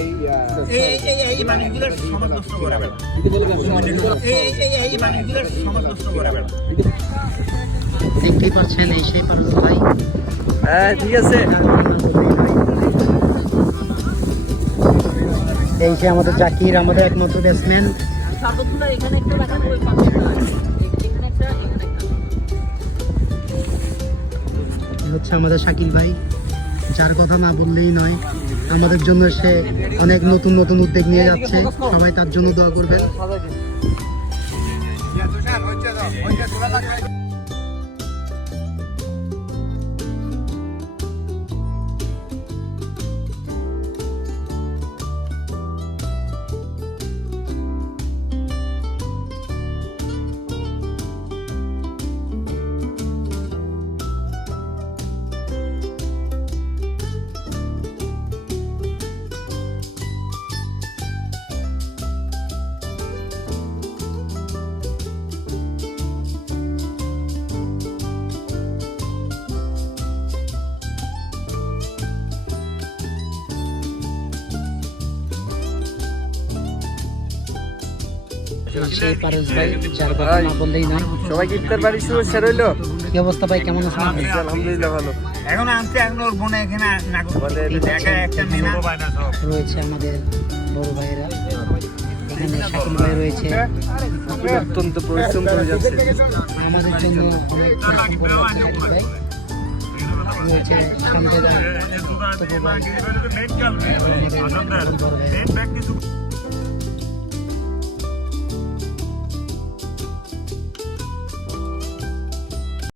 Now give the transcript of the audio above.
এই মানুষগুলোর সমাজ নষ্ট করে বেড়া এই মানুষগুলোর সমাজ নষ্ট করে বেড়া দেখতেই পাচ্ছেন এই সেই পারস ভাই। হ্যাঁ ঠিক আছে। এই যে আমাদের জাকির, আমাদের একমাত্র ব্যাটসম্যান। হচ্ছে আমাদের শাকিল ভাই, যার কথা না বললেই নয়। আমাদের জন্য সে অনেক নতুন নতুন উদ্যোগ নিয়ে যাচ্ছে, সবাই তার জন্য দোয়া করবেন। সেই পারস ভাই, যার কথা না বললেই নয়। সবাইকে ইফতার বাড়ি শুরু শেয়ার হইলো। কি অবস্থা ভাই, কেমন আছেন? আলহামদুলিল্লাহ ভালো। এখন আনতে এখন ওর বোনে এখানে রয়েছে আমাদের বড় ভাইয়েরা, এখানে শাকিল ভাই রয়েছে, অত্যন্ত পরিশ্রম করে যাচ্ছে আমাদের জন্য অনেক পরিশ্রম করে যাচ্ছে শাকিল ভাই। রয়েছে শান্ত ভাই, তপু ভাই, আমাদের বড় ভাই।